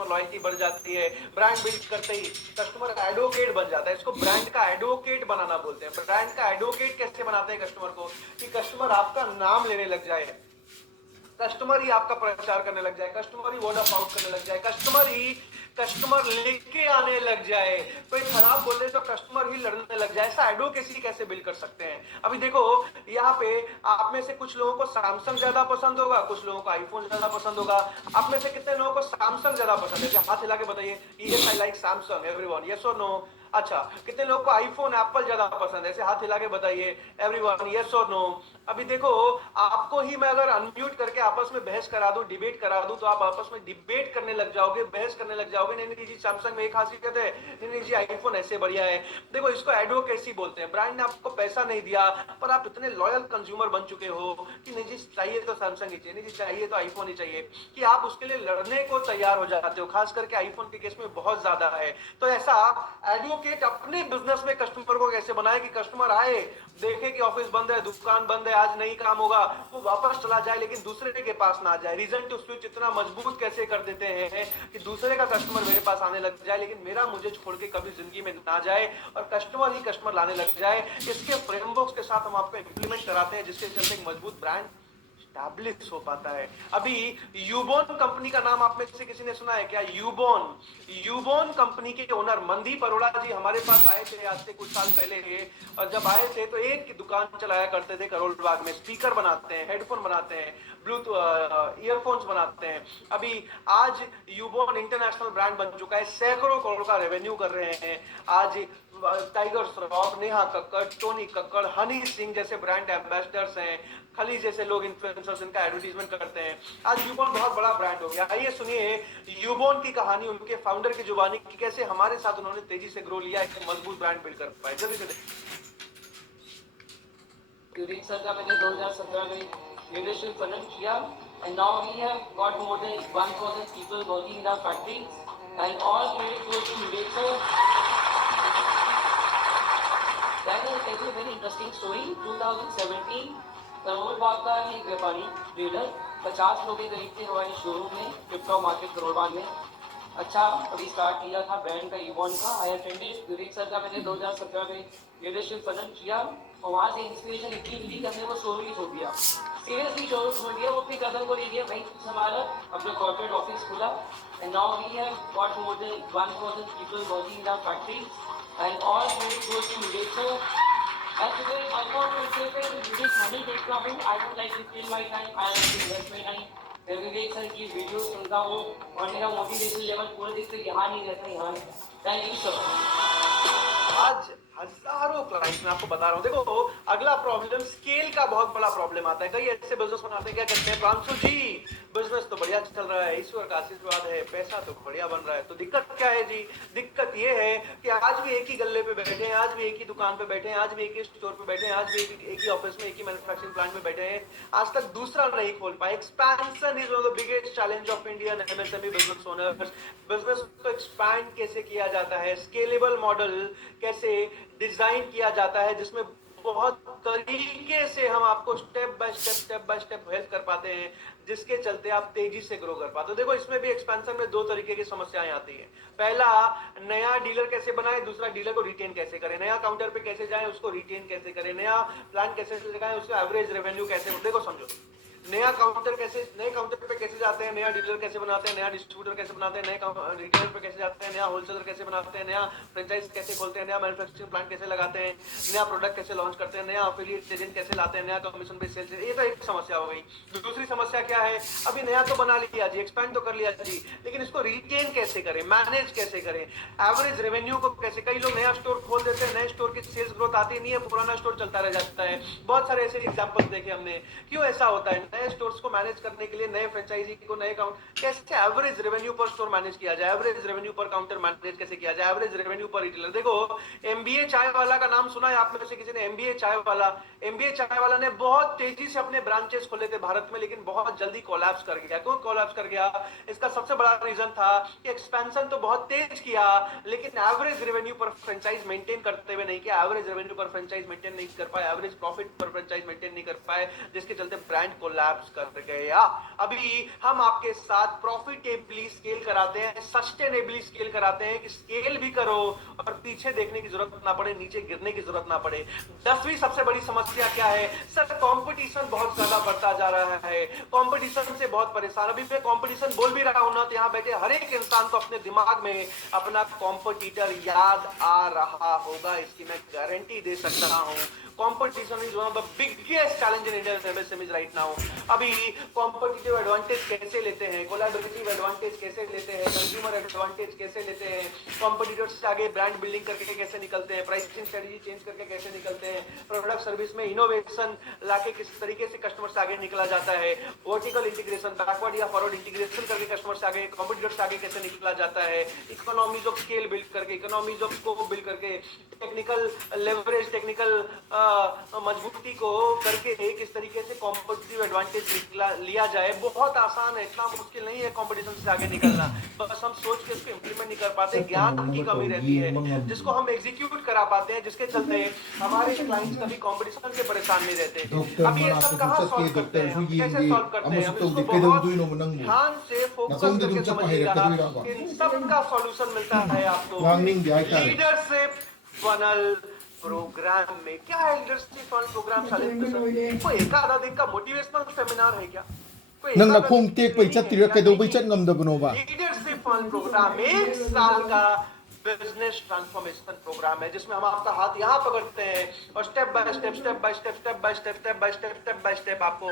Customer loyalty बढ़ जाती है। ब्रांड बिल्ड करते ही कस्टमर एडवोकेट बन जाता है। इसको ब्रांड का एडवोकेट बनाना बोलते हैं। ब्रांड का एडवोकेट कैसे बनाते हैं कस्टमर को, कि कस्टमर आपका नाम लेने लग जाए, कस्टमर ही आपका प्रचार करने लग जाए, customer he word of mouth करने लग जाए, कस्टमर लेके आने लग जाए। कोई खराब बोले तो कस्टमर ही लड़ने लग जाए। ऐसा एडवोकेसी कैसे बिल्ड कर सकते हैं? अभी देखो यहाँ पे आप में से कुछ लोगों को सैमसंग ज्यादा पसंद होगा, कुछ लोगों को आईफोन ज्यादा पसंद होगा। आप में से कितने लोगों को सैमसंग ज्यादा पसंद है? हाथ हिला के बताइए, yes I like Samsung, everyone yes और नो। अच्छा, कितने लोगों को आईफोन एप्पल ज्यादा पसंद है? ऐसे हाथ हिला के बताइए, एवरीवन यस और नो। अभी देखो, आपको ही मैं अगर अनम्यूट करके आपस में बहस करा दूं, डिबेट करा दूं, तो आप आपस में डिबेट करने लग जाओगे, बहस करने लग जाओगे। नहीं नहीं जी, सैमसंग में एक खासियत है, नहीं नहीं जी आईफोन ऐसे बढ़िया है। देखो, इसको एडवोकेसी बोलते हैं। ब्रांड ने आपको पैसा नहीं दिया, पर आप इतने लॉयल कंज्यूमर बन चुके हो कि नहीं जी चाहिए तो सैमसंग ही चाहिए, नहीं जी चाहिए तो आईफोन ही चाहिए, कि आप उसके लिए लड़ने को तैयार हो जाते हो। खास करके आईफोन के केस में बहुत ज्यादा है। तो ऐसा एडवोकेट अपने बिजनेस में कस्टमर को कैसे बनाए कि कस्टमर आए, देखे कि ऑफिस बंद है, दुकान बंद है, आज नहीं काम होगा, वो वापस चला जाए लेकिन दूसरे के पास ना जाए। रीजन टू स्विच इतना मजबूत कैसे कर देते हैं कि दूसरे का कस्टमर मेरे पास आने लग जाए लेकिन मेरा मुझे छोड़ के कभी जिंदगी में ना जाए, और कस्टमर ही कस्टमर लाने लग जाए। इसके फ्रेमवर्क के साथ हम आपको इंप्लीमेंट कराते हैं, जिसके चलते एक मजबूत ब्रांड स्टैब्लिश हो पाता है। अभी यूबोन कंपनी का नाम आप में से किसी ने सुना है क्या? यूबोन कंपनी के ओनर मनदीप अरोड़ा जी हमारे पास आए थे आज से कुछ साल पहले। और जब आए थे तो एक की दुकान चलाया करते थे करोल बाग में। स्पीकर बनाते हैं, हेडफोन बनाते हैं, ब्लूटूथ ईयरफोन्स बनाते हैं। अभी आज यूबोन इंटरनेशनल ब्रांड बन चुका है, सैकड़ों करोड़ का रेवेन्यू कर रहे हैं। आज टाइगर श्रॉफ, नेहा कक्कड़, टोनी कक्कड़, हनी सिंह जैसे ब्रांड एम्बेसडर्स हैं। खली जैसे लोग इन्फ्लुएंसर्स इनका एडवर्टीजमेंट करते हैं। आज यूबोन बहुत बड़ा ब्रांड हो गया। आइए सुनिए यूबोन की कहानी, उनके फाउंडर की जुबानी, कि कैसे हमारे साथ उन्होंने तेजी से ग्रो लिया, एक मजबूत ब्रांड बिल्ड कर पाए। जल्दी से During sir का मैंने 2017 में लीडरशिप पलट किया, and now we have got more than 1,000 people working in our factory, and all credit goes to Vivek sir. That is actually a very interesting story. 2017 Karol Bagh का एक व्यापारी ट्रेडर 50 लोग के करीब थे हमारे शोरूम में, टिपटॉप मार्केट करोल बाग में। अच्छा, अभी स्टार्ट किया था ब्रांड का यूबॉन का। आई अटेंडेड विवेक सर का मैंने 2017 में लीडरशिप पलट किया, और वहाँ से इंस्पिरेशन इतनी मिली कि हमने वो शोरूम ही छोड़ दिया। सीरियसली शोरूम छोड़ दिया, वो अपनी कदम को ले लिया, वहीं हमारा अपना कॉर्पोरेट ऑफिस खुला, and now we have got more than 1,000 people working in our factory, and all credit goes to Vivek sir. And today I want to say that Vivek money take profit. I would like to kill my time. I like to invest my time. मैं विवेक sir की video सुनता हूँ और मेरा motivation level पूरे दिन से यहाँ नहीं रहता, यहाँ। Thank you sir. आज हजारों क्लाइंट मैं आपको बता रहा हूँ। देखो, अगला प्रॉब्लम स्केल का बहुत बड़ा प्रॉब्लम आता है। कई ऐसे बिजनेस बनाते हैं, क्या करते हैं, प्रांशु जी बिजनेस तो बढ़िया चल रहा है, ईश्वर का आशीर्वाद है, पैसा तो बढ़िया बन रहा है, तो दिक्कत क्या है जी? दिक्कत ये है कि आज भी एक ही गल्ले पे बैठे हैं, आज भी एक ही दुकान पे बैठे हैं, आज भी एक ही स्टोर पे बैठे हैं, आज भी एक ही ऑफिस में, एक ही मैन्युफैक्चरिंग प्लांट में बैठे हैं, आज तक दूसरा नहीं खोल पाए। Expansion is one of the biggest challenge of Indian MSME business owners. Business को एक्सपैंड कैसे किया जाता है, स्केलेबल मॉडल कैसे डिजाइन किया जाता है, जिसमें बहुत तरीके से हम आपको स्टेप बाय स्टेप हेल्प कर पाते हैं, जिसके चलते आप तेजी से ग्रो कर पाते हो। देखो, इसमें भी एक्सपेंशन में दो तरीके की समस्याएं आती हैं। पहला, नया डीलर कैसे बनाए, दूसरा डीलर को रिटेन कैसे करें, नया काउंटर पे कैसे जाए, उसको रिटेन कैसे करें, नया प्लान कैसे लगाएं, उसका एवरेज रेवेन्यू कैसे। देखो समझो, नया काउंटर कैसे, नए काउंटर पे कैसे जाते हैं, नया डीलर कैसे बनाते हैं, नया डिस्ट्रीब्यूटर कैसे बनाते हैं, नए रिटेलर पे कैसे जाते हैं, नया होलसेलर कैसे बनाते हैं, नया फ्रेंचाइज कैसे खोलते हैं, नया मैन्युफैक्चरिंग प्लांट कैसे लगाते हैं, नया प्रोडक्ट कैसे लॉन्च करते हैं, नया एफिलिएट एजेंट कैसे लाते हैं, नया कमीशन बेस्ड सेल्स। ये तो एक समस्या हो गई। दूसरी समस्या क्या है? अभी नया तो बना लिया जी, एक्सपैंड तो कर लिया जी, लेकिन इसको रिटेन कैसे करें, मैनेज कैसे करें, एवरेज रेवेन्यू को कैसे। कई लोग नया स्टोर खोल देते हैं, नए स्टोर की सेल्स ग्रोथ आती नहीं है, पुराना स्टोर चलता रह जाता है। बहुत सारे ऐसे एग्जांपल्स देखे हमने। क्यों ऐसा होता है? नए स्टोर्स को मैनेज करने के लिए, नए फ्रेंचाइजी को, नए काउंट कैसे एवरेज रेवेन्यू पर स्टोर मैनेज किया जाए, एवरेज रेवेन्यू पर काउंटर मैनेज कैसे किया जाए, एवरेज रेवेन्यू पर रिटेलर। देखो, एमबीए चाय वाला का नाम सुना है आप में से किसी ने? एमबीए चाय वाला, एमबीए चाय वाला ने बहुत तेजी से अपने ब्रांचेस खोले थे भारत में, लेकिन बहुत जल्दी कोलैप्स कर गया। क्यों कोलैप्स कर गया? इसका सबसे बड़ा रीजन था कि एक्सपेंशन तो बहुत तेज किया, लेकिन एवरेज रेवेन्यू पर फ्रेंचाइज मेंटेन करते हुए नहीं किया, एवरेज रेवेन्यू पर फ्रेंचाइज मेंटेन नहीं कर पाए, एवरेज प्रॉफिट पर फ्रेंचाइज मेंटेन नहीं कर पाए, जिसके चलते ब्रांड कोलैप्स कोलैप्स कर गया। अभी हम आपके साथ प्रॉफिटेबली स्केल कराते हैं, सस्टेनेबली स्केल कराते हैं कि स्केल भी करो और पीछे देखने की जरूरत ना पड़े, नीचे गिरने की जरूरत ना पड़े। 10वीं सबसे बड़ी समस्या क्या है सर? कंपटीशन बहुत ज्यादा बढ़ता जा रहा है, कंपटीशन से बहुत परेशान। अभी मैं कंपटीशन बोल भी रहा हूं ना, तो यहां बैठे हर एक इंसान को अपने दिमाग में अपना कॉम्पिटिटर याद आ रहा होगा, इसकी मैं गारंटी दे सकता हूं। Competition is one of the biggest challenge in Indian MSMEs right now. अभी कॉम्पिटिटिव एडवांटेज कैसे लेते हैं, कोलैबोरेटिव एडवांटेज कैसे लेते हैं, कंज्यूमर एडवांटेज कैसे लेते हैं, कॉम्पिटिटर्स से आगे ब्रांड बिल्डिंग करके कैसे निकलते हैं, प्राइसिंग स्ट्रेटजी चेंज करके कैसे निकलते हैं, प्रोडक्ट सर्विस में इनोवेशन लाके किस तरीके से कस्टमर से आगे निकला जाता है, वर्टिकल इंटीग्रेशन, बैकवर्ड या फॉरवर्ड इंटीग्रेशन करके कस्टमर से आगे, कॉम्पिटिटर से आगे कैसे निकला जाता है, इकोनॉमीज ऑफ स्केल बिल्ड करके, इकोनॉमीज ऑफ स्कोप बिल्ड करके, टेक्निकल लेवरेज, टेक्निकल मजबूती को करके किस तरीके से कॉम्पिटिटिव एडवांटेज लिया जाए। बहुत आसान है, इतना मुश्किल नहीं है कंपटीशन से आगे निकलना, बस हम सोच के उसको इंप्लीमेंट नहीं कर पाते, ज्ञान की कमी रहती है जिसको हम एग्जीक्यूट करा पाते हैं, जिसके चलते हमारे क्लाइंट्स कभी कंपटीशन से परेशान नहीं रहते। अभी ये सब कहाँ सॉल्व करते हैं, हम कैसे सॉल्व करते हैं? हम इसको बहुत ध्यान से फोकस करके समझिएगा, इन सब का सॉल्यूशन मिलता है आपको लीडरशिप फनल प्रोग्राम में। क्या है लीडरशिप फनल प्रोग्राम? कोई एक आधा दिन का मोटिवेशनल सेमिनार है क्या? नंग ना खोंग टेक पे चत्तिरा कैदौबै चत ngam लीडरशिप फनल प्रोग्राम 1 साल का बिजनेस ट्रांसफॉर्मेशन प्रोग्राम है, जिसमें हम आपका हाथ यहाँ पकड़ते हैं और स्टेप बाय स्टेप आपको